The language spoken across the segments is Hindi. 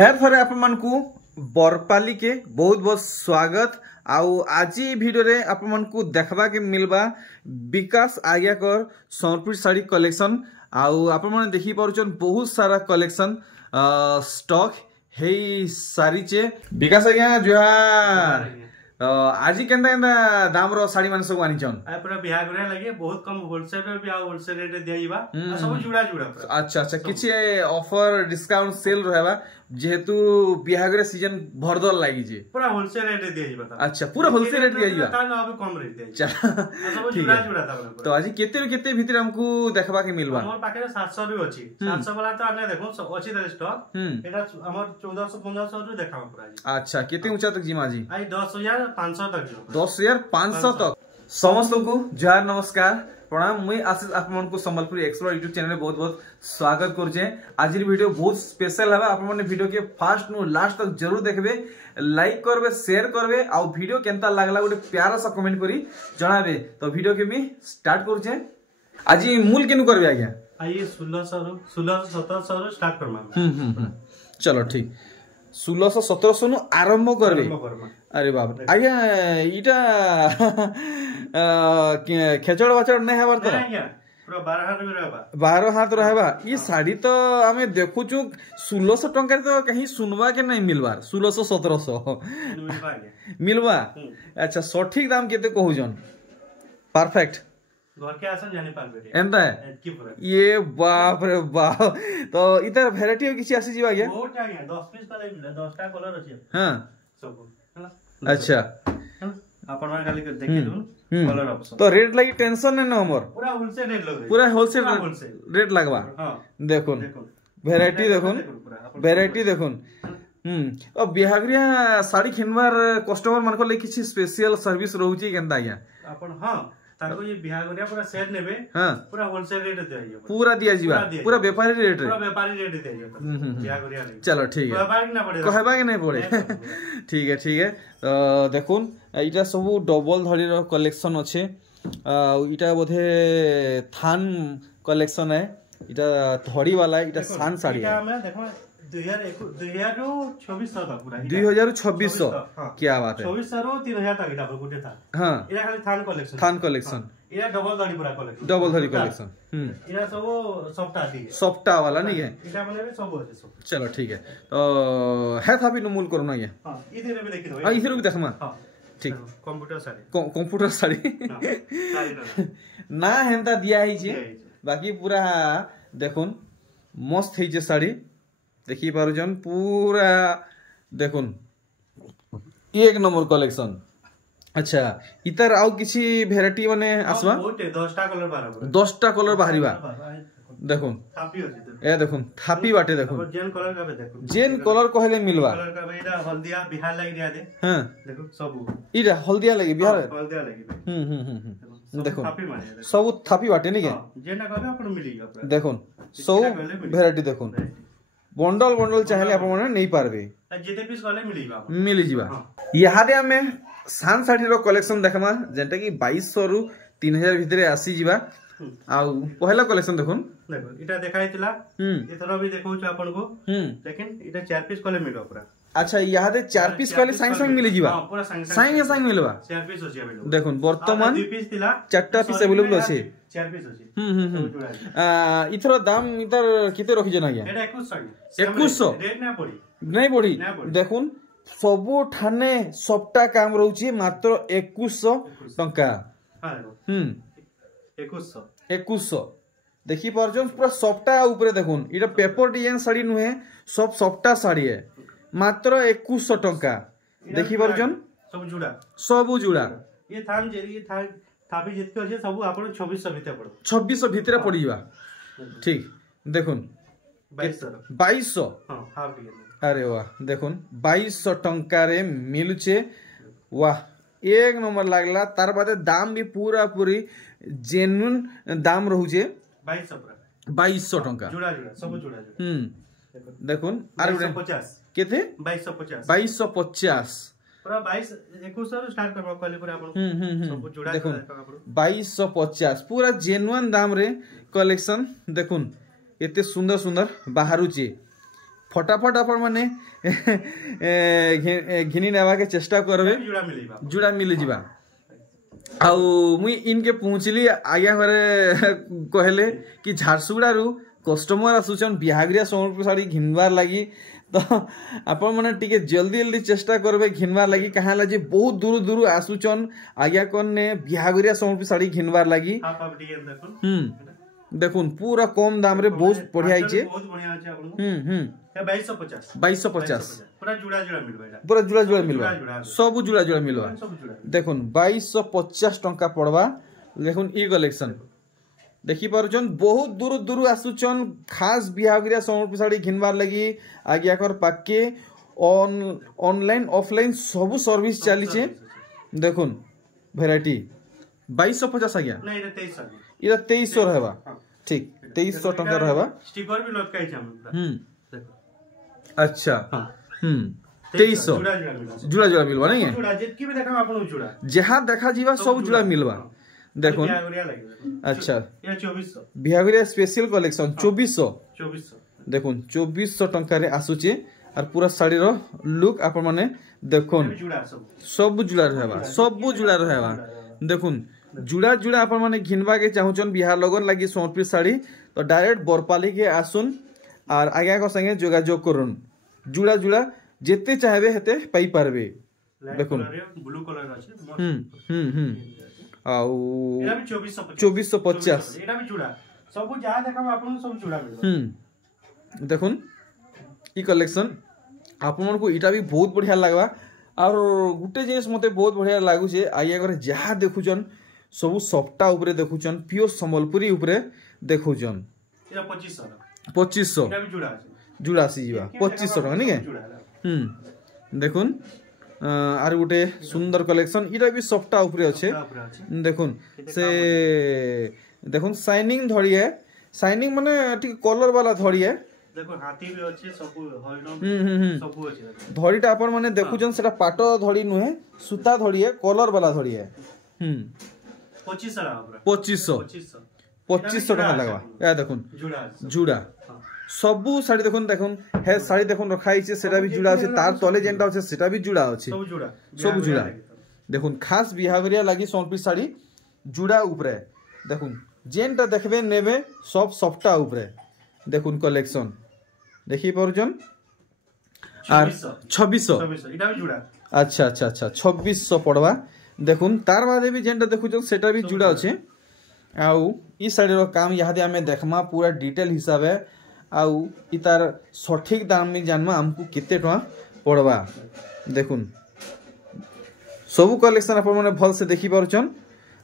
फेर थरे आप मानकू बरपाली के बहुत बहुत स्वागत। आउ आज वीडियो रे आप मानकू देखबा के मिलबा विकास आज्ञाकर संपीड़ साड़ी कलेक्शन। आउ आप माने देखि पारुचन बहुत सारा कलेक्शन स्टॉक हे सारी चे। विकास आज्ञा जुहार। आज केंदा केंदा दाम रो साड़ी मान सब आनिचन पूरा बिहार गुरा लगे बहुत कम होलसेल रे भी होलसेल रेट दियाइबा सब जुड़ा जुड़ा। अच्छा अच्छा किछि ऑफर डिस्काउंट सेल रहबा जेहेतु बिहागरे सीजन भरदल लागी जे पूरा होलसेल रेट दियाइबा। अच्छा पूरा होलसेल रेट दियाइबा तानो अभी कम रेट दियाइबा। चल सब जुड़ा जुड़ा ता। तो आज केते भीतर हमकू देखबा के मिलबा। हमर पाखे 700 भी अछि 700 वाला तो आने देखो अछि त स्टॉक एटा हमर 1400 1500 रु देखाबा पूरा जी। अच्छा केते ऊंचा तक जिमा जी आई 10500 तक जो 10500 तक। समस्त को जय नमस्कार प्रणाम। मुई आशीष आप मन को संबलपुर एक्सप्लोर यूट्यूब चैनल में बहुत बहुत स्वागत करछे। आज वीडियो बहुत स्पेशल है। आप मन वीडियो के फास्ट नु लास्ट तक जरूर देखबे, लाइक करबे, शेयर करबे आ वीडियो केनता लागला गोटे प्यारा सा कमेंट करी जणाबे। तो वीडियो के मी स्टार्ट करछे। आज मूल केनु करबे आज्ञा आई 1600 रु 1700 रु स्टार्ट करमा। चलो ठीक 1600 1700 नु आरंभ करबे। अरे बाप आज्ञा इटा खेचड़ बाचड़ नहीं हबार तो पूरा 12 हाथ में रहबा 12 हाथ रहबा। ई साड़ी तो हमें देखु छु 1600 टंका तो कहीं सुनवा के नहीं मिलबार 1600 1700 मिलबा। अच्छा सठिक दाम केते कहू जन परफेक्ट घर के आसन जाने पारबे एंता है ये बाप रे बाप। तो इधर वैरायटी हो किछि आसी जीवा गया बहुत आगे 10 पीस का मिले 10 टा कलर अछि। हां सब अच्छा अपन मान खाली देखि दू कलर ऑप्शन तो रेट लगी टेंशन नहीं न हमर पूरा होलसेल रेट लगे पूरा होलसेल रेट लगवा। हां देखुन वैरायटी देखुन वैरायटी देखुन। अब बिहागरिया साड़ी खिनबार कस्टमर मन को ले किछि स्पेशल सर्विस रहउची केनता गया अपन। हां ताको ये बिहागरिया पूरा सेट नेबे। हां पूरा होलसेल रेट दिया पूरा दिया जीवा पूरा व्यापारी रेट पूरा व्यापारी रेट दिया बिहागरिया। चलो ठीक है कहबा के नहीं पड़े ठीक है। तो देखुन इटा सब डबल धड़ी रो कलेक्शन अच्छे। इटा बोधे थान कलेक्शन है। इटा धड़ी वाला है। इटा सान साड़ी है। मैं देखो 2026 तक पूरा 2026 क्या बात है 24 रो 3000 तक इटा गुटे था। हां इरा खाली थान कलेक्शन इरा डबल धड़ी पूरा कलेक्शन डबल धड़ी कलेक्शन। इरा सब सॉफ्टा दी सॉफ्टा वाला नहीं है इटा माने भी सब है सब। चलो ठीक है। तो है था भी मूल करो ना ये। हां इधर भी देखि दो हां इधर भी देखमा। हां ठीक कंप्यूटर साड़ी ना हेंता दिया ही जे बाकी पूरा देखुन मस्त है जे साड़ी देखि पारुजन पूरा देखुन एक नंबर कलेक्शन। अच्छा इतर आउ किछि वैरायटी माने आसबा 10 टा कलर बाहरीबा देखुन थापी होछि ए देखुन थापी बाटे देखुन जेन कलर का देखुन जेन कलर कहले मिलबा कलर का एटा हल्दिया बिहार लागि दिया दे। हां देखो सब इरा हल्दिया लागि बिहार हल्दिया लागि देखुन थापी माने सब थापी बाटे नहीं के जेना कहबे अपन मिलीगा देखुन सब वैरायटी देखुन बंडल बंडल चाहले आप माने नहीं पारबे जेते पीस कहले मिलीबा मिली जीवा। यहादे हमें सान साड़ी रो कलेक्शन देखमा जेंटा कि 2200 रु 3000 भितरे आसी जीवा। आ पहला कलेक्शन देखुन देखो इटा देखाइतिला एथरो भी देखौ छ अपन को लेकिन इटा 4 पीस कहले मिलो पूरा। अच्छा यहादे 4 पीस कहले संग मिली जीवा। हां पूरा संग मिलबा 4 पीस अछि अवेलेबल देखुन वर्तमान 2 पीस तिला 4टा पीस अवेलेबल अछि 4 पीस अछि। इथरो दाम इतर किते रखि जना गया एटा 2100 रेट ना पड़ी नहीं पड़ी देखुन सबु ठाने सबटा काम रहउची मात्र 2100 टंका। हां 2100 देखि परजन पूरा सॉफ्टा ऊपर देखुन इटा पेपर डिजाइन साड़ी नुहे सब सॉफ्टा साड़ी है मात्र 2100 टंका। देखि परजन सब जुड़ा ये थान जे थापी जितके अछि सब आपण 2600 भीतर पड़ो 2600 भीतर पड़ीबा। ठीक देखुन 2200 हां हाफ डिजाइन। अरे वाह देखुन 2200 टंका रे मिलुचे। वाह एक नंबर लागला। तार बादे दाम भी पूरा पूरी जेन्युइन दाम रहउजे 2200 टंका जुड़ा सब जुड़ा देखुन आर 250 केथे 2250 पूरा 22 2100 स्टार्ट करबा कहले पूरा आपण सब जुड़ा देखुन 2250 पूरा जेन्युइन दाम रे कलेक्शन देखुन एते सुंदर सुंदर बाहरुचे फटाफट आपण माने घिनी नेवा के चेष्टा करबे जुड़ा मिल जिबा आउ मुई इनके पहुँचली आज्ञा घरे कहले कि झारसुगुड़ा रु कस्टमर आसुचन बिहागरिया सम्बलपुर साड़ी घिनबार लगी तो आपण मैंने टिके जल्दी जल्दी चेष्टा करबे घिनबार लगी कहाँ जे बहुत दूर दूर आसुचन आज्ञा कने बिहागरिया सम्बलपुर साड़ी घिनबार लगी देखुन पूरा कम दाम रे बहुत बढ़िया छे 2250 पूरा जुड़ा मिलवा सब जुड़ा मिलवा देखुन 2250 टंका पड़वा देखुन ई कलेक्शन देखि पारुचन बहुत दूर दूर आसुचन खास बिहागरिया सम्बलपुर साड़ी घिनबार लगी आज्ञा कर पाके ऑनलाइन ऑफलाइन सब सर्विस चली छे देखुन वैरायटी 2250 आज्ञा इरा 2300 रहबा ठीक 2300 टंका रहबा स्टिकर भी लटकाई छै हम अच्छा 2300 जुड़ा मिलवा नहीं है जेतकी भी देखा आपन जुड़ा जहां देखा जीवा सब जुड़ा मिलवा देखो अच्छा ये 2400 बिहागरिया स्पेशल कलेक्शन 2400 देखो 2400 टंका रे आसुचे और पूरा साड़ी रो लुक आपण माने देखोन सब जुड़ा रहबा देखुन जुड़ा आपण माने घिनबा के चाहुचन बिहार लगन लगी सम्बलपुर साड़ी तो डायरेक्ट बरपाली के आसुन और आगे को संगे जोगाजोग करुन जुड़ा जेते चाहबे हेते पाई पारबे देखुन ब्लू कलर अछि आउ एरा भी 2450 एरा भी जुड़ा सब जहां देखा आपन सब जुड़ा मिलबा देखुन ई कलेक्शन आपन को इटा भी बहुत बढ़िया लागबा और गुटे जिनिस मते बहुत बढ़िया लागु छे आइया करे जहां देखुचन सब सफ्टा ऊपर देखुचन प्योर संबलपुरी ऊपर देखुचन एरा 2500 एरा भी जुड़ा सी जीवा 2500 टका नहीं के देखुन आर गुटे सुंदर कलेक्शन इरा भी सफ्टा ऊपर अच्छे देखुन से देखुन शाइनिंग धड़ी है शाइनिंग माने ठीक कलर वाला धड़ी है देखो हाथी भी अच्छे सब हरिण सब अच्छे धड़ीटा अपन माने देखुचन सेटा पाटो धड़ी नुहे सूता धड़ी है कलर वाला धड़ी है 2500 टका लगवा या देखुन जुड़ा सबु साड़ी देखुन हे साड़ी देखुन रखाई छे सेटा भी जुड़ा আছে तार तले जेंटा আছে সেটা भी जुड़ा আছে सब जुड़ा देखुन खास बिहागरिया लागि सम्बलपुर साड़ी जुड़ा ऊपरे देखुन जेंटा देखबे नेबे सब सफ्टा ऊपरे देखुन कलेक्शन देखि परजन और 2600 इटा भी जुड़ा अच्छा 2600 पड़वा देखुन तार बादे भी जेंटा देखुचन सेटा भी जुड़ा আছে आउ ई साड़ी रो काम यादे हमें देखमा पूरा डिटेल हिसाब है आउ इतार सठिक दाम में जानवा हमको केते टका पड़वा देखुन सब कलेक्शन अपन माने भल से देखि परचन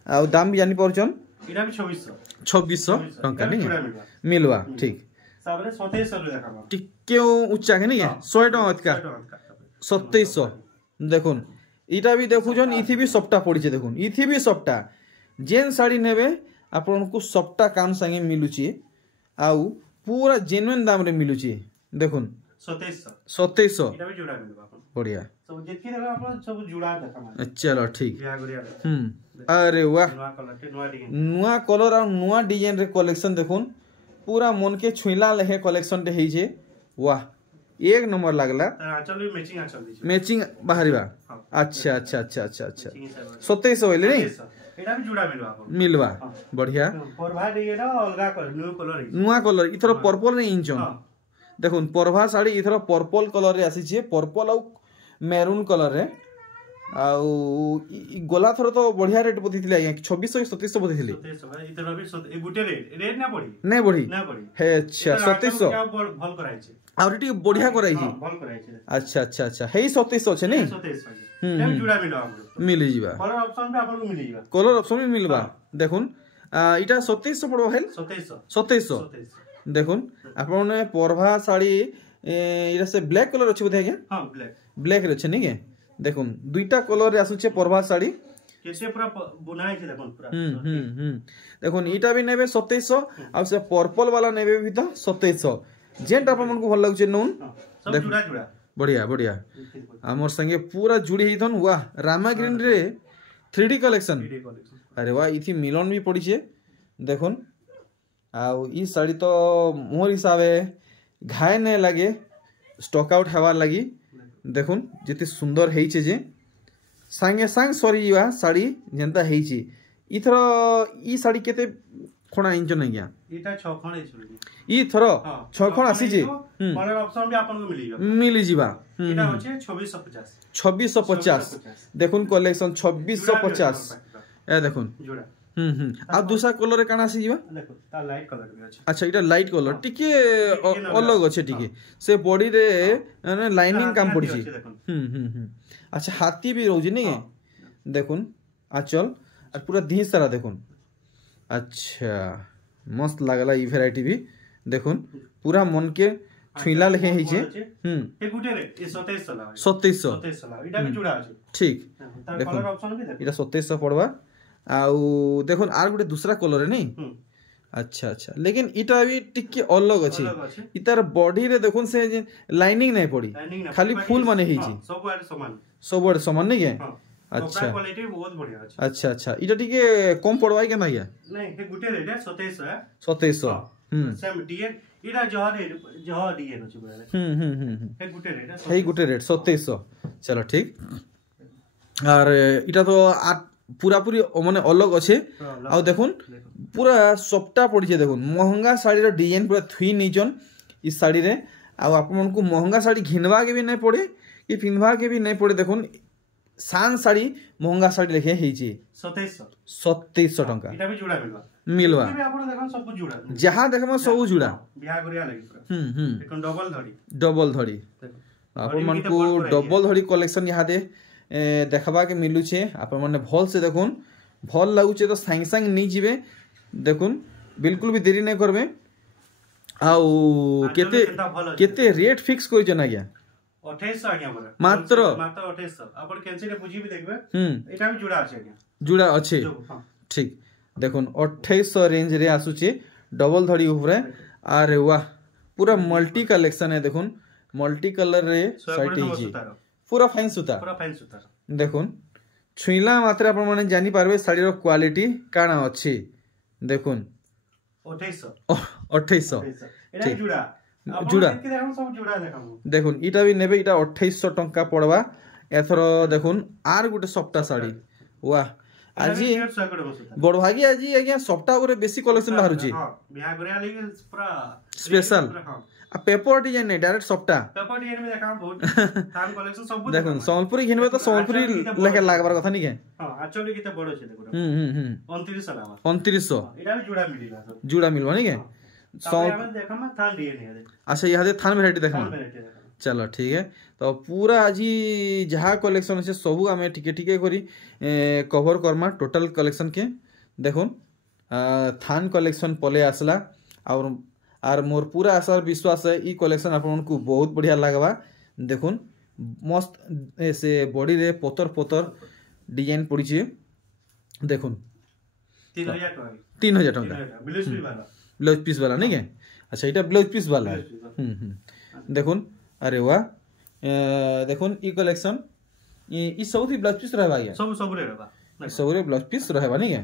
आउ दाम भी जानि परचन इरा भी 2600 टका नहीं मिलवा ठीक सबरे 2700 देखाबा टिके ऊंचा के नहीं 100 टका अतका 2700 देखुन इटा भी देखुजन इथि भी सफ्टा पड़ी छे देखुन इथि भी सफ्टा जेन साड़ी नेबे आपन को सफ्टा काम संगे मिलुची आउ पूरा जेन्युइन दाम रे मिलुची देखुन 2700 इटा भी जुड़ा मिलबा बढ़िया सब जेतकी देखा आपन सब जुड़ा देखा चलो ठीक अरे वाह नुआ कलर और नुआ डिजाइन रे कलेक्शन देखुन पूरा मन के छुईला लेहे कलेक्शन टे हेई छे वाह एक नंबर लागला आंचल भी मैचिंग बाहरीबा अच्छा 2700 होइले नहीं एटा भी जुड़ा मिलवा बढ़िया परभा डिजाइन अलगा कलर नुआ कलर इथरो पर्पल रे इंचन देखुन परभा साड़ी इथरो पर्पल कलर रे आसी छे पर्पल और मैरून कलर रे आउ गोला थरो तो बढ़िया रेट बतिथिले आज्ञा 2600 2700 बतिथिले इथरो भी ए गुटे रेट ना पड़ी नहीं बढ़ी हे अच्छा 2700 भल कराई छे और टी बढ़िया कराई छे भल कराई छे अच्छा हे 2700 छे नहीं 2700 जुड़ा मिलो मिली जीवा कलर ऑप्शन पे आपन को मिली जीवा कलर ऑप्शन में मिलबा देखुन इटा 2700 पड़ो हेल 2700 देखुन आपन परभा साड़ी इरा से ब्लैक कलर अछि बोधे आज्ञा हां ब्लैक रे छै नहीं के देखुन दुईटा कलर रे आसु छे परभा साड़ी कैसे पूरा बुनाई छे देखुन पूरा देखुन इटा भी नेबे 2700 आ से पर्पल वाला नेबे भी तो 2700 जेंट आपन को भल लागु छे नून सब जुड़ा बढ़िया हमर संगे पूरा जुड़ी हिथन वाह रामा ग्रीन रे 3D कलेक्शन अरे वाह इथि मिलन भी पड़ी छे देखुन आ ई साड़ी तो मोर हिसाबे घाय नहीं लगे स्टॉक आउट हवार लगी देखुन जिते सुंदर हेइचे जे सांगे सांग सरी जीवा साड़ी जेंता हेइचे इथर ई साड़ी केते खणा इंच नै गया इटा 6 खण हेछु ई थर 6 खण आसी जे कलर ऑप्शन भी आपन को मिली जीवा इटा होचे 2650 2650 देखुन कलेक्शन 2650 ए देखुन जोड़ा आ दूसरा कलर काना आसी जीवा देखो ता लाइट कलर भी अछि अच्छा इटा लाइट कलर टिके अलग अछि टिके से बॉडी रे लाइनिंग काम पड़ी छी अच्छा हाथी भी रहउजी नै देखुन आचल और पूरा धी सारा देखुन अच्छा मस्त लागला ई वैरायटी भी देखुन पूरा मन के छुइला लेखे ही छे ए गुटे रे ए 2700 2700 इटा भी जुड़ा अछि ठीक तार कलर ऑप्शन भी देखो इटा 2700 पड़वा आउ देखुन आर गुटे दूसरा कलर है नहीं अच्छा अच्छा लेकिन इटा भी टिके अलग अछि इतार बॉडी रे देखुन से लाइनिंग नहीं पड़ी खाली फुल माने ही छी सब आड़ समान नहीं के अच्छा क्वालिटी बहुत बढ़िया अछि अच्छा अच्छा इटा टिके कम पड़वाई के नहीं नहीं हे गुटे रेट 2700 है 2700 सेम डीएन इटा जहा डीएन अछि बोले हे गुटे रेट 2700 चलो ठीक और इटा तो पूरा पूरी माने अलग अच्छे आ देखुन पूरा सप्टा पड़ी छे देखुन महंगा साड़ी रो डिजाइन पूरा थुई नीचन इस साड़ी रे आ आपन को महंगा साड़ी घिनवा के भी नहीं पड़े कि पिनवा के भी नहीं पड़े देखुन सान साड़ी महंगा साड़ी लेखे ही छी 2700 टंका इटा भी जुड़ा मिलवा भी आपन देखन सब जुड़ा जहां देखम सब जुड़ा बियाह गरिया लागि पूरा देखन डबल धड़ी आपन मन को डबल धड़ी कलेक्शन यहां दे देखबा के मिलु छे आपन माने भल से देखुन भल लागु छे तो सांग सांग नी जीवे देखुन बिल्कुल भी देरी नहीं करबे आउ केते केते रेट फिक्स करि जना गया 2800 आ गया मात्र 2800 अपन कैंसिल रे बुझी भी देखबे एटा भी जुड़ा अछि जुड़ा अछि ठीक देखुन 2800 रेंज रे आसु छे डबल धड़ी ऊपरे अरे वाह पूरा मल्टी कलेक्शन है देखुन मल्टी कलर रे शर्ट ही पूरा फाइन सूता देखुन छुईला मात्रा अपन माने जानि पारबे साड़ी रो क्वालिटी काना अछि देखुन 2800 एटा जुड़ा जुड़ा सब जुड़ा देखामु देखुन इटा भी नेबे इटा 2800 टंका पड़वा एथरो देखुन आर गुटे सप्ता साड़ी वाह आजी बड़भागी आजी आज्ञा सप्ता गुरे बेसी कलेक्शन बाहरु छी बियाह गरिया लागि पूरा स्पेशल आ पेपर डिजाइन नहीं डायरेक्ट सप्ता पेपर डिजाइन में देखा बहुत थान कलेक्शन सब देखुन संबलपुरी घिनबे तो संबलपुरी लेके लागबार कथा नहीं के हां एक्चुअली किते बड़ो छे देखो 2900 लावा 2900 एटा भी जुड़ा मिलिला जुड़ा मिलवा नहीं के सब देखम थान डिजाइन अच्छा यहां दे थान वैरायटी देखम चलो ठीक है तो पूरा आज जहाँ कलेक्शन अच्छे सबू आम टिके टिके करी कवर करमा टोटल कलेक्शन के देखुन थान कलेक्शन पले आसला और मोर पूरा आशा विश्वास है ई कलेक्शन आपको बहुत बढ़िया लगवा देखुन मस्त से बॉडी रे पतर पतर डिजाइन पड़ी देखुन 3000 टका ब्लाउज पीस वाला नहीं के अच्छा ये ब्लाउज पीस वाला देखुन अरे वाह देखुन ई कलेक्शन ई सब थी ब्लाउज पीस रहबा गया सब रे रहबा सब रे ब्लाउज पीस रहबा नहीं के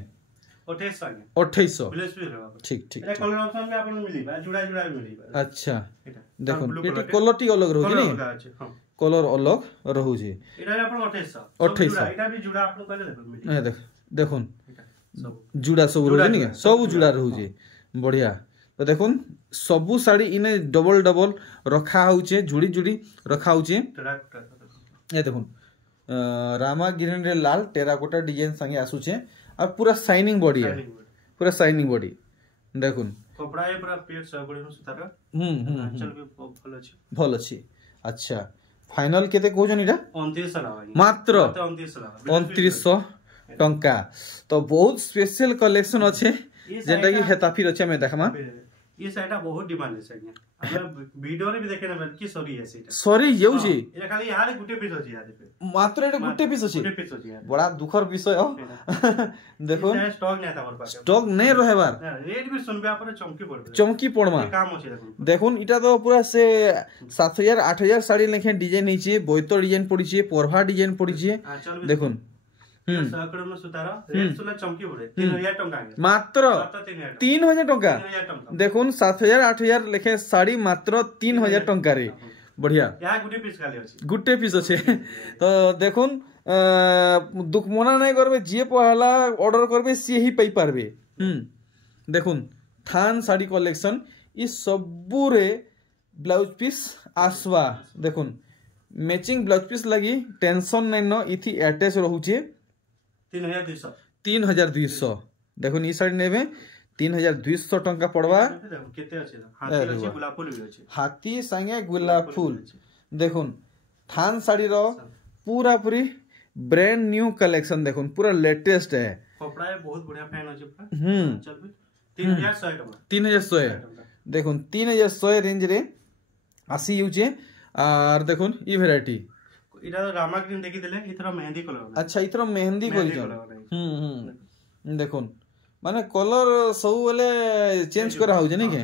2800 ब्लाउज पीस रहबा ठीक ठीक एटा कलर ऑप्शन में आपन मिलीबा जुड़ा जुड़ा मिलीबा अच्छा देखुन एटी कलर टी अलग रहू नहीं कलर अलग रहू जे एटा आपन 2800 एटा भी जुड़ा आपन कहले देखो देखुन जुड़ा सब रहू नहीं के सब जुड़ा रहू जे बढ़िया तो देखुन सबू साड़ी इने डबल डबल रखा होचे जुड़ी जुड़ी रखा होचे ए देखुन रामा ग्रीन रे लाल टेराकोटा डिजाइन संगे आसुचे और पूरा शाइनिंग बॉडी है पूरा शाइनिंग बॉडी देखुन कपड़ा है पूरा पेट से बड़ी सुतार चल भी भल अछि भल अछि अच्छा फाइनल केते कहजन इटा 2900 लावा मात्र 2900 टंका तो बहुत स्पेशल कलेक्शन अच्छे जेंटा की हेता फिर अच्छे मैं देखमा ये साइडा बहुत डिमांड है साइड हम वीडियो रे भी देखे ना कि सॉरी है सेटा सॉरी येउ जी एटा खाली यार गुटे पीस अछि यार पे मात्र एटा गुटे पीस अछि बड़ा दुखर विषय हो देखो स्टॉक नै था हमर पास स्टॉक नै रहबार रेट भी सुनबे पर चमकी पड़मा काम अछि देखुन इटा तो पूरा से 7000 8000 साड़ी लेखे डिजाइन नै छी बोइतो डिजाइन पड़ी छी परभा डिजाइन पड़ी छी देखुन मात्र 3000 टंका देखुन 7000 8000 लेखे साड़ी मात्र 3000 टंका रे बढ़िया या गुटे पीस खाली अछि गुटे पीस अच्छे तो देखुन दुख मना नहीं करबे जे पहला ऑर्डर करबे सी ही पाई पारबे देखुन थान साड़ी कलेक्शन ई सबुरे ब्लाउज पीस आसवा देखुन मैचिंग ब्लाउज पीस लगी टेंशन नहीं न इथि अटैच रहउचे 3200 देखुन ई साड़ी नेबे 3200 टंका पड़वा केते अछि हाथी अछि गुलाब फूल भी अछि हाथी संगे गुलाब फूल देखुन थान साड़ी रो पूरा पूरी ब्रांड न्यू कलेक्शन देखुन पूरा लेटेस्ट है कपड़ा है बहुत बढ़िया फैन अछि पूरा चल 3100 टका 3100 देखुन 3100 रेंज रे आसी यूचे और देखुन ई वैरायटी इरा रामा ग्रीन देखि देले इथरा मेहंदी कलर अच्छा इथरा मेहंदी करिजन देखुन माने कलर सब वाले चेंज करा हो जनी के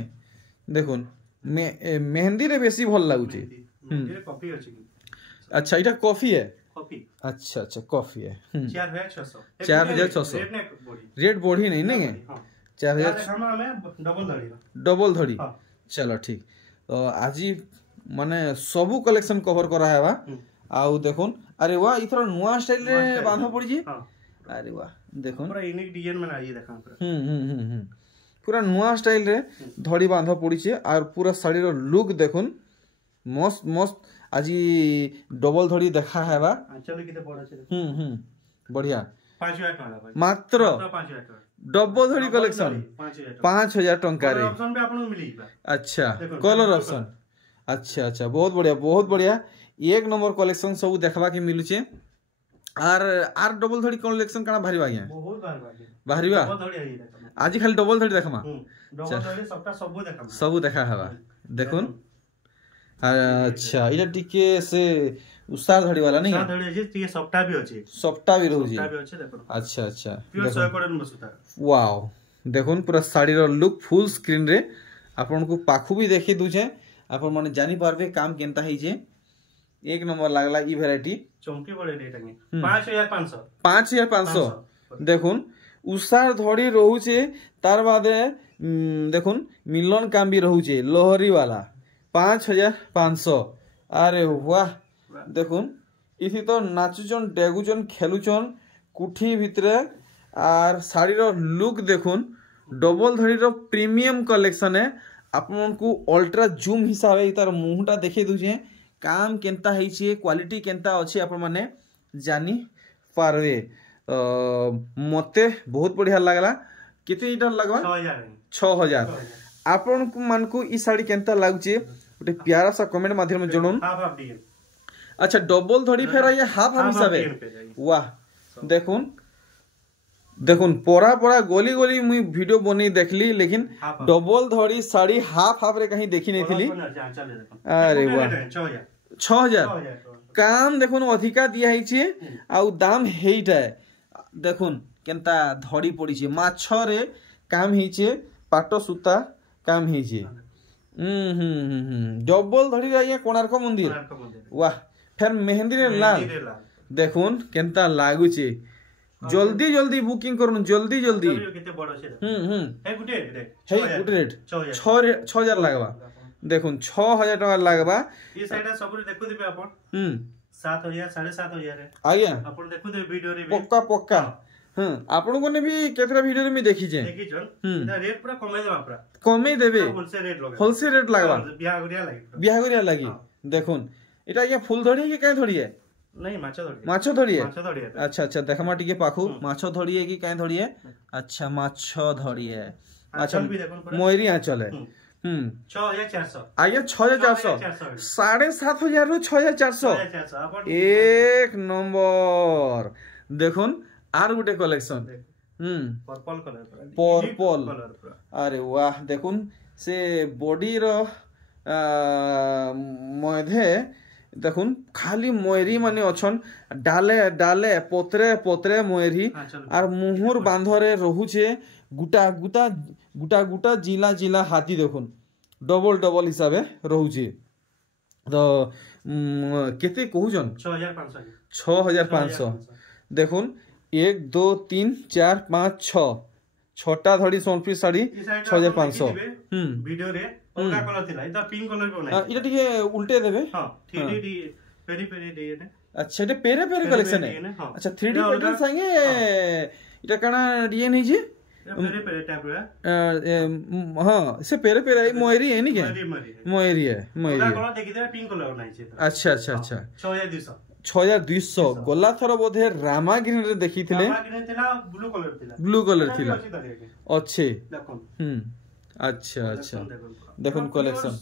देखुन मेहंदी रे बेसी भल लागुचे कॉफी अछि अच्छा इटा कॉफी है कॉफी अच्छा अच्छा कॉफी है 4600 रेट बढ़ी नहीं नहीं 4000 डबल धड़ी चलो ठीक तो आज माने सबु कलेक्शन कवर करा है बा आउ देखुन अरे वाह इथरा नुआ स्टाइल रे बांधा पड़ी जी अरे वाह देखुन पूरा यूनिक डिजाइन में आई देखा पूरा पूरा नुआ स्टाइल रे धड़ी बांधा पड़ी छे और पूरा साड़ी रो लुक देखुन मस्त मस्त आज डबल धड़ी देखा है बा चलो किते पड़ा छे बढ़िया 5000 टका मात्र 5000 टका डबल धड़ी कलेक्शन 5000 टंका रे ऑप्शन पे आपन मिली अच्छा कलर ऑप्शन अच्छा अच्छा बहुत बढ़िया एक नंबर कलेक्शन सब देखबा के मिलु छे आर डबल धड़ी कलेक्शन काना भारी बागिया बहुत भारी बा डबल धड़ी आई देखा आज खाली डबल धड़ी देखमा डबल धड़ी सबटा सब देखा हवा देखुन अच्छा इटा टिके से उसार धड़ी वाला नहीं उसार धड़ी अछि टिके सबटा भी अछि रहउ जी देखो अच्छा अच्छा प्योर 100 कॉटन बसुता वाओ देखुन पूरा साड़ी रो लुक फुल स्क्रीन रे आपन को पाखु भी देखि दुछे आपन माने जानि पारबे काम केनता है जे एक नंबर लागला ई वैरायटी चौंकी बड़े रेट है 5500 देखुन उसार धड़ी रहउचे तार बादे देखुन मिलन काम भी रहउचे लोहरी वाला 5500 अरे वाह देखुन इथि तो नाचुचन डेगुचन खेलुचन कुठी भितरे आर साड़ी रो लुक देखुन डबल धड़ी रो प्रीमियम कलेक्शन है आपन को अल्ट्रा जूम हिसाब से तार मुहटा देखै दुजे काम केनता है छे क्वालिटी केनता अछि आपन माने जानी पारवे मते बहुत बढ़िया लागला केते इटा लगवा 6000 आपन मन को ई साड़ी केनता लागुचे ओटे प्यारा सा कमेंट माध्यम में जणुन अच्छा डबल धड़ी फेरा ये हाफ हिसाबे वाह देखुन परा गोली गोली मुई वीडियो बनी देखली लेकिन डबल धड़ी साड़ी हाफ रे कहीं देखी नहीं थी अरे वाह 6000 काम देखुन अधिका दिया है आउ दाम हेइटा देखुन केनता धड़ी पड़ी छे माछ रे काम हेइछे पाटो सूता काम हेइछे डबल धड़ी रे कोणार्क मंदिर वाह फिर मेहंदी रे लाल देखुन केनता लागु छे जल्दी जल्दी बुकिंग करन जल्दी जल्दी केते बड़ छे हे गुटे रेट 6000 लागबा देखुन 6000 टका लागबा ई साइड सब देखु देबे अपन 7000 7500 आया अपन देखु देबे वीडियो रे पक्का आपण को ने भी केतरा वीडियो रे मी देखि जे इधर रेट पूरा कमे देबा पूरा कमे देबे होलसेल रेट लागबा बियाह गरिया लागी देखुन एटा ये फुल धड़ी के काय धड़ी है नहीं माछो धड़ी है अच्छा अच्छा देखमा टिके पाखु माछो धड़ी है कि काय धड़ी है अच्छा माछो धड़ी है अच्छा मोयरी आंचल है 6400 आया 6400 7500 रु 6400 एक नंबर देखुन आर गुटे कलेक्शन पर्पल अरे वाह देखुन से बॉडी रो मधे देखुन खाली मोयरी माने अछन डाले डाले पोतरे पोतरे मोयरी आर मुहुर बांधरे रहुचे गुटा गुटा गुटा गुटा जिला जिला हाथी देखुन डबल डबल हिसाबे रहुचे तो केते कहउजन 6500 देखुन 1 2 3 4 5 6 छटा धड़ी सोनपी साड़ी 6500 वीडियो रे अलगा कलर थिला इता पिंक कलर को नै इटा टिके उल्टे देबे हां 3D पेरी पेरी डिजाइन अच्छा इटा पेरे पेरे कलेक्शन है अच्छा 3D पैटर्न संगे इटा काना डिजाइन है जी पेरे पेरे टाइप रे हां से पेरे पेरे मोयरी है नी के मोयरी है मोयरी अलगा कलर देखि दे पिंक कलर नै छै अच्छा अच्छा अच्छा 6200 6200 गला थर बोधे रामा ग्रीन रे देखि थिले रामा ग्रीन थिला ब्लू कलर थिला अच्छे देखो अच्छा अच्छा देखो कलेक्शन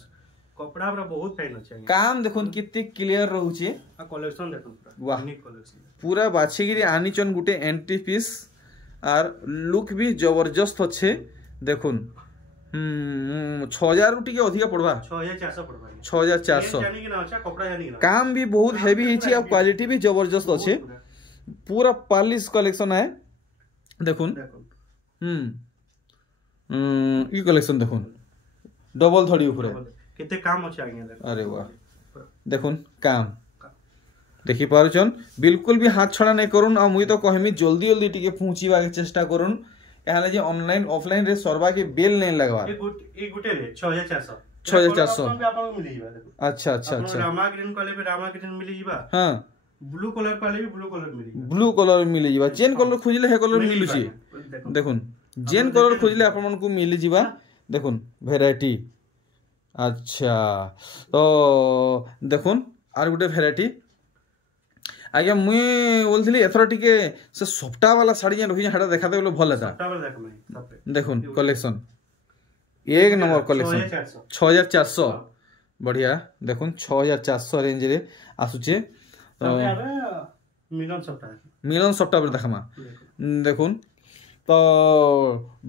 कपड़ा पूरा बहुत फाइन अछि काम देखो कितने क्लियर रहू छे आ कलेक्शन देखो पूरा वाह यूनिक कलेक्शन पूरा बाछीगिरी आनी चन गुटे एंट्री पीस और लुक भी जबरदस्त अच्छे देखुन 6000 टिके अधिक पड़वा 6400 पड़वा 6400 जानी कि ना अच्छा कपड़ा जानी कि ना काम भी बहुत हेवी हिची और क्वालिटी भी जबरदस्त अच्छे पूरा पॉलिश कलेक्शन है देखुन ई कलेक्शन देखुन डबल थड़ी ऊपर केते काम अछि आगे अरे वाह देखुन काम देखि पारुचन बिल्कुल भी हाथ छड़ा नहीं करूँ आ मुई तो कहमी जल्दी जल्दी टिके पहुंचीबा के चेष्टा करूँ यानी जे ऑनलाइन ऑफलाइन रे सरबा के बेल नहीं लगवा एक गुटे रे 6400 अच्छा अच्छा अच्छा रामा ग्रीन कले पे रामा ग्रीन मिली जीवा हां ब्लू कलर कले भी ब्लू कलर मिली ब्लू कलर मिली जीवा जेन कलर खोजले हे कलर मिलु छी देखुन जेन कलर खोजले आपन मन को मिली जीवा देखुन वैरायटी अच्छा तो देखुन आर गुटे वैरायटी आज्ञा मुई बोलथि एथर टिके से सफ्टा वाला साड़ी जे रखि हटा देखा दे बोले भल था सफ्टा वाला देख मैं देखुन कलेक्शन एक नंबर कलेक्शन 6400 बढ़िया देखुन 6400 रेंज रे आसुचे मिलन सफ्टा पर देखमा देखुन तो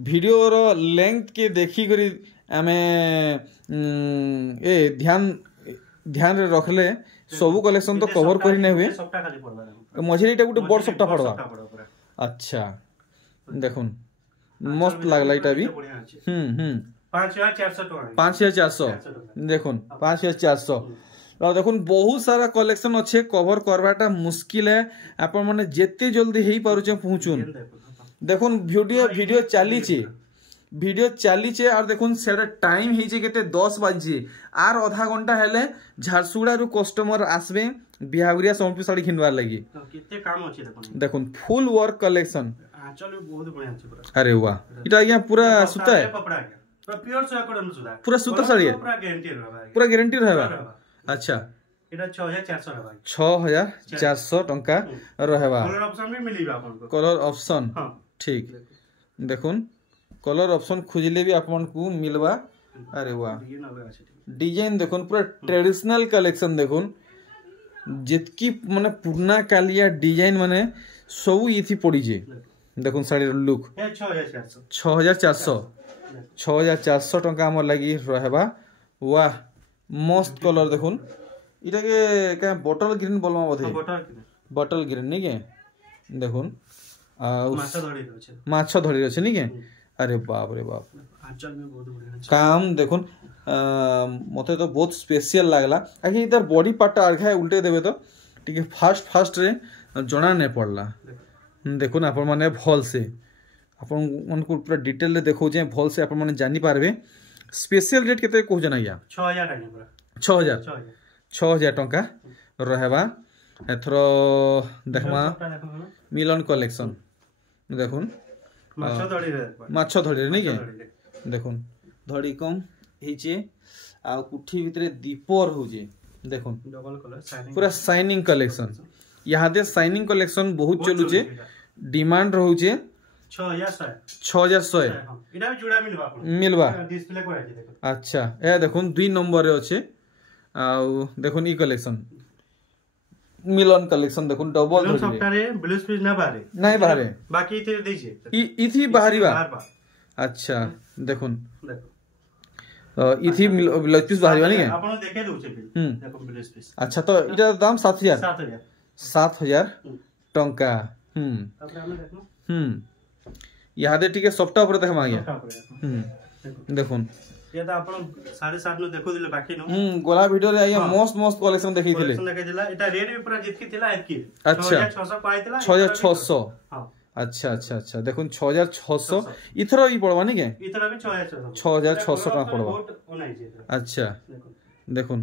वीडियो रो लेंथ के देखी करी आमे ए ध्यान रे रखले सबु कलेक्शन तो कवर करी नै हुए मझे इटा गुटे बड़ सप्ताह पड़वा अच्छा देखुन मस्त लागला इटा भी 5400 देखुन 5400 और देखुन बहुत सारा कलेक्शन अच्छे कवर करवाटा मुश्किल है आपण माने जेते जल्दी हेई पारुचे पहुंचुन देखुन वीडियो चली छे और देखुन सेटा टाइम ही जे केते 10 बजे आर आधा घंटा हेले झारसुड़ा रु कस्टमर आसबे बिहावरिया सोमपी साड़ी खिनवार लगी केते काम अछि देखुन फुल वर्क कलेक्शन आंचल भी बहुत बढ़िया छै पूरा अरे वाह इटा यहां पूरा सूता है कपड़ा है पूरा प्योर सोयाकोडन सुधा पूरा सूता साड़ी है पूरा गारंटी रहबा अच्छा इटा 6400 रहबा 6400 टंका रहबा कलर ऑप्शन भी मिलीबा आपन को कलर ऑप्शन ठीक देखुन कलर ऑप्शन खोजले भी आपन को मिलवा अरे वाह डिजाइन देखुन पूरा ट्रेडिशनल कलेक्शन देखुन जितकी माने पुराना कालिया डिजाइन माने सब इथि पड़ी जे देखुन साड़ी लुक 6400 टंका हमर लगी रहबा वाह मस्त कलर देखुन इटा के का बॉटल ग्रीन बोलमा बोधे बॉटल ग्रीन नहीं के देखुन माछ धड़ी अछि नहीं के अरे बाप रे बाप आंचल में बहुत बढ़िया काम देखुन मते तो बहुत स्पेशल लागला आखि इधर बॉडी पार्ट आरखा उल्टे देबे तो टिके फास्ट रे जणा नै पड़ला देखुन आपण माने भल से आपण उनको पूरा डिटेल रे देखौ जे भल से आपण माने जानि पारबे स्पेशल रेट केते कहू जना या 6000 टंका रहबा एथरो देखमा मिलन कलेक्शन देखुन माछ धड़ी नहीं के देखुन धड़ी कम हेचे आ कुठी भितरे दीपर होजे देखुन डबल कलर पूरा शाइनिंग कलेक्शन यहाँ दे शाइनिंग कलेक्शन बहुत चलु छे डिमांड रहू छे 6100 इडा जुड़ा मिलवा डिस्प्ले को आछि देखो अच्छा ए देखुन 2 नंबर रे अछि आ देखुन ई कलेक्शन मिलन कलेक्शन देखुन डबल मिलन सप्ताहे ब्लूज पीस ना बारे नहीं बारे बाकी इथे दै छे इथि बाहरीबा अच्छा देखुन देखो इथि ब्लूज पीस बाहरीबा नहीं के आपण देखे दउ छे देखो ब्लूज पीस अच्छा तो इटा दाम 7000 टंका तापर हम देखनो यहाँ दे टिके सफ्टा ऊपर देखमा गया देखुन ये तो आपण 7.5 न देखो दिले बाकी न गोला वीडियो रे आया मस्त कलेक्शन देखै थिले कलेक्शन देखै दिला एटा रेट भी पूरा जितकी थिला एतकी अच्छा 6600 पाइतिला 6600 हां अच्छा अच्छा अच्छा देखुन 6600 इथर भी पड़वा नहीं के इथर भी 6600 टका पड़वा अच्छा देखुन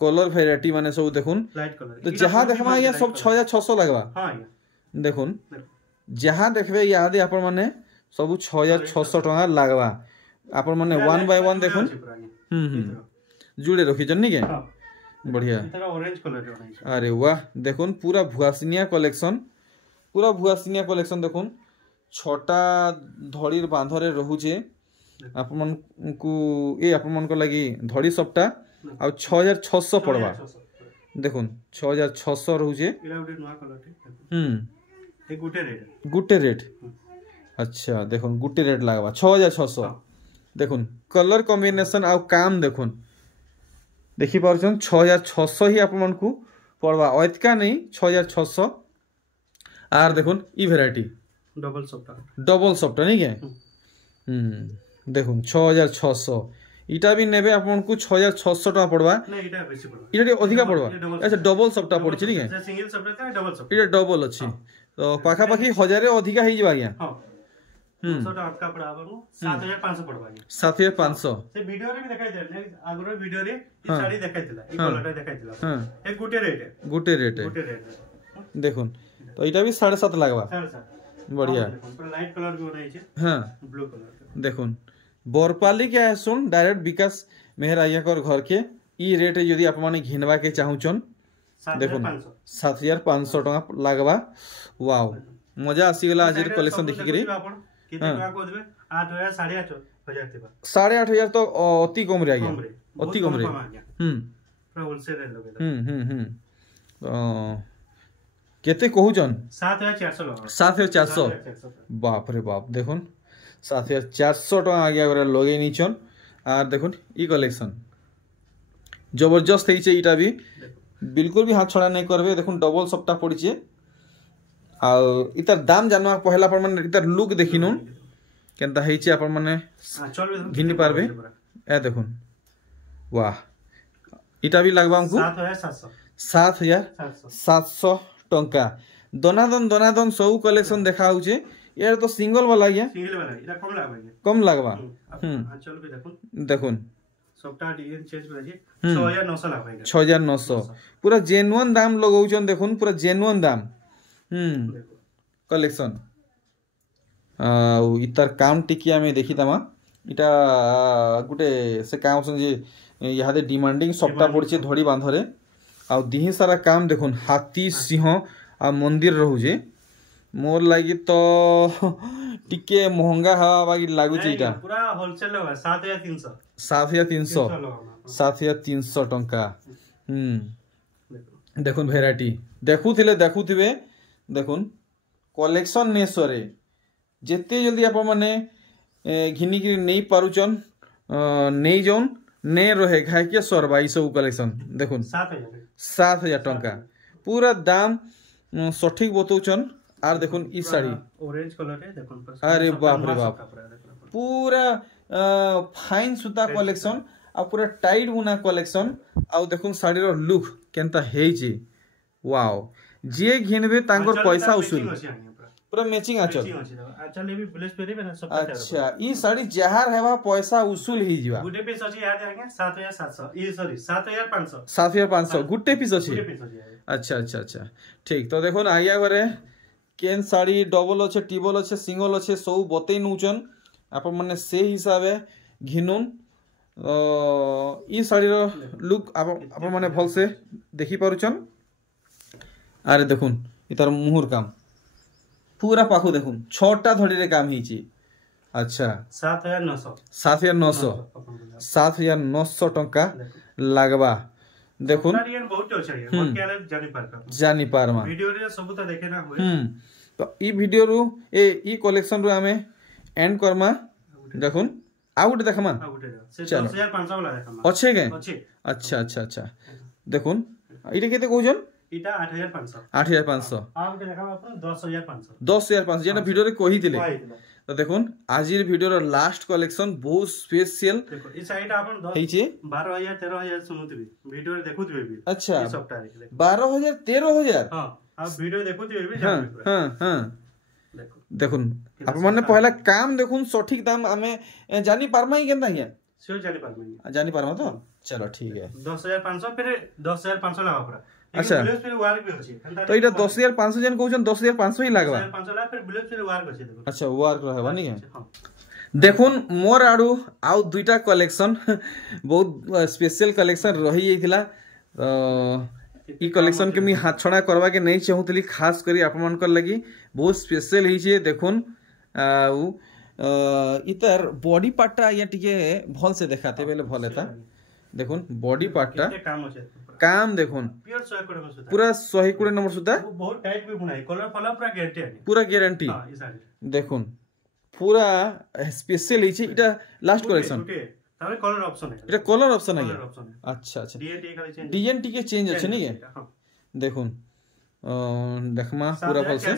कलर वैरायटी माने सब देखुन लाइट कलर तो जहां देखबा या सब 6600 लगवा हां देखुन जहां देखबे यादे अपन माने सब 6600 टका लगवा अपन माने 1 बाय 1 देखुन जुड़े रखी जन्नी के बढ़िया इथर ऑरेंज कलर अरे वाह देखुन पूरा भुआसिनिया कलेक्शन देखुन छोटा धड़ीर बांधरे रहुचे अपन मन को ए अपन मन को लगी धड़ी सबटा आ 6600 पड़वा देखुन 6600 रहुचे एला उटे नवा कलर ए गुटे रेट अच्छा देखुन गुटे रेट लागबा 6600 देखुन कलर कॉम्बिनेशन आ काम देखुन देखि पारछन 6600 ही अपन मन को पड़वा ओतका नहीं 6600 आर देखुन ई वैरायटी डबल सॉफ्ट नहीं के देखुन 6600 इटा भी नेबे अपन को 6600 टका पड़वा नहीं इटा बेसी पड़वा इटा अधिका पड़वा अच्छा डबल सॉफ्ट पड़छि नहीं के सिंगल सॉफ्ट का डबल सॉफ्ट इटा डबल अछि तो पाखा पाखी 1000 अधिका ही जबा गया हां 100 टका का पड़वा 7500 पड़वा 7500 से वीडियो रे भी देखाइ दे आगरो वीडियो रे ई साड़ी देखाइ दिला ई कलर देखाइ दिला एक गुटे रेट है देखुन तो इटा भी 7.5 लागबा 7.5 बढ़िया लाइट कलर भी बनाई छे हां ब्लू कलर देखुन बोरपाली के सुन डायरेक्ट विकास मेहराइया कर घर के ई रेट यदि आप माने घिनवा के चाहुचन देखुन 7500 टका लागबा वाओ मजा आसी गेला आज कलेक्शन देखि करी कितना टका को देबे 8000 8.5 देबा 8.5 तो अति कम रे गया अति कम रे पूरा होलसेल रे लगेला केते कहूचन 7400 7400 बाप रे बाप देखुन 7400 टका आगे गरे लगे नीचन आर देखुन ई कलेक्शन जबरदस्त है इटा भी बिल्कुल भी हाथ छोड़ा नहीं करबे देखुन डबल सप्ता पड़िचे आ इतर दाम जानवा पहला पर मन इतर लुक देखिनु केनता हेचे अपन माने घिनी पारबे ए देखुन वाह इटा भी लगबा हमको 7700 टंका दोनादन सब कलेक्शन देखा होचे यार तो सिंगल वाला गया इटा कम लागबा चल भी देखुन देखुन सबटा डिजाइन चेंज कर जे 6900 लागबा 6900 पूरा जेन्युइन दाम लगाउचन देखुन पूरा जेन्युइन दाम कलेक्शन इतर काम टिकिया में देखी तमा इटा गुटे से काम सन जे यादे डिमांडिंग सबटा पड़छे धड़ी बांधरे आ दिही सारा काम देखुन हाथी सिंह आ मंदिर रहउजे मोर लागी तो टिके महंगा हवा बाकी लागु छै इटा पूरा होलसेल है 7300 7300 टंका देखुन वैरायटी देखुथिबे देखुन कलेक्शन ने सरे जेते जल्दी आप माने घिनी की नहीं पारुचन नहीं जोन ने रहे खाए के सरबाई सब कलेक्शन देखुन 7000 टंका पूरा दाम सठिक बतौचन आर देखुन ई साड़ी ऑरेंज कलर है देखुन अरे बाप रे बाप पूरा फाइन सूता कलेक्शन आ पूरा टाइट बुना कलेक्शन आ देखुन साड़ी रो लुक केनता हेइची वाओ जे घिनबे तांकर पैसा उसूल पूरा मैचिंग आचल ये भी ब्लेस पेरी बना सब अच्छा ई साड़ी जहार हेबा पैसा उसूल ही जीवा गुटे पीस अछि याद आगे 7700 ई सॉरी 7500 7500 गुटे पीस अछि अच्छा अच्छा अच्छा ठीक तो देखो ना आया घरे केन साड़ी डबल अच्छे टिबल अच्छे सिंगल अच्छे सब बतई नौचन आपण माने से हिसाबे घिनुन ई साड़ी रो लुक आपण माने भल से देखि पारुचन अरे देखुन इतार मुहुर काम पूरा पाखु देखुन छोटा धड़ी रे काम हिची अच्छा 7900 टंका लागबा देखुन बहुत अच्छा है मन के जानी पारमा वीडियो रे सब त देखे ना होय तो ई वीडियो रु ई कलेक्शन रु हमें एंड करमा देखुन आउट देखमा से 10500 वाला देखमा अच्छे के अच्छा अच्छा अच्छा देखुन इटा केते कहउजन इटा 8500 आउट देखमा अपन 10500 10500 जेना वीडियो रे कहि दिले तो देखुन आजिर वीडियो रो लास्ट कलेक्शन बहुत स्पेशल देखो ई साइड अपन 12000 13000 सुनुतबी वीडियो रे देखुतबे भी अच्छा सबटा 12000 13000 हां अब वीडियो देखुतबे भी हां हां देखुन आप माने पहला काम देखुन सठिक दाम हमें जानी पारमा ही केनता हिया सो जानी पारमा तो चलो ठीक है 10500 फिर 10500 लगा पूरा अच्छा ब्लाउज फिर वार भी होची तो इटा 10500 जन कहउछन 10500 ही लागबा 10500 ला फिर ब्लाउज फिर वार होची देखो अच्छा वार रहबा नहीं है देखुन मोर आडू आउ दुईटा कलेक्शन बहुत स्पेशल कलेक्शन रही जाइथिला ई कलेक्शन के मी हाथ छड़ा करवा के नहीं चाहूतली खास करी आप मानकर लगी बहुत स्पेशल ही छे देखुन आउ इतर बॉडी पार्टटा या टिके भल से देखाते बेले भल हेता देखुन बॉडी पार्टटा काम देखुन पूरा 120 नंबर सुता बहुत टाइट भी बुनाई कलर फला पूरा गारंटी देखुन पूरा स्पेशल ही छे इटा लास्ट कलेक्शन तारे कलर ऑप्शन है इटा कलर ऑप्शन है अच्छा अच्छा डीएनटी के चेंज আছে नहीं है देखुन देखमा पूरा भल से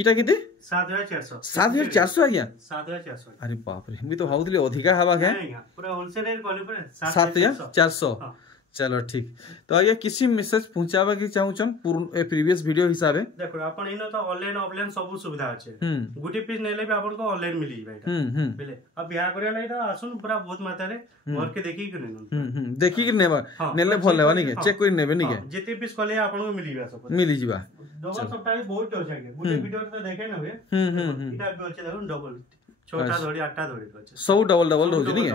इटा किते 7400 आ गया 7400 अरे बाप रे मी तो भाउतली अधिका हवा है पूरा होलसेल रेट कहले पर 7400 चलो ठीक तो आगे किसी मैसेज पहुंचाबा की चाहूछन प्रीवियस वीडियो हिसाबे देखो अपन इनो तो ऑनलाइन ऑफलाइन सब सुविधा अछि गुटी पीस नेले भी अपन को ऑनलाइन मिली जाय बेले अब बियाह करे लाई तो आसुन पूरा बहुत मात्रा रे घर के देखि के नेनु देखि के नेबा नेले भल लेबा नहीं के चेक करि नेबे नहीं के जेते पीस कले अपन को मिली बा सब मिली जीवा डबल सबटा बहुत हो जाके गुटी वीडियो तो देखे न हुए इटा भी होचे देखो डबल छोटा धोड़ी आटा धोड़ी होचे सब डबल डबल रहउछ नहीं के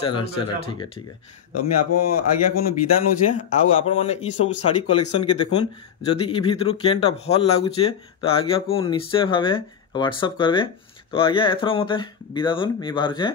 चलो चलो ठीक है तो मैं आप आज्ञा कोनो विदा न छे आउ आपण माने ई सब साड़ी कलेक्शन के देखुन जदी ई भितरु केनटा भल लागुचे तो आज्ञा को निश्चय भावे व्हाट्सएप करबे तो आज्ञा एथरो मते विदा दोन मी बाहर छे।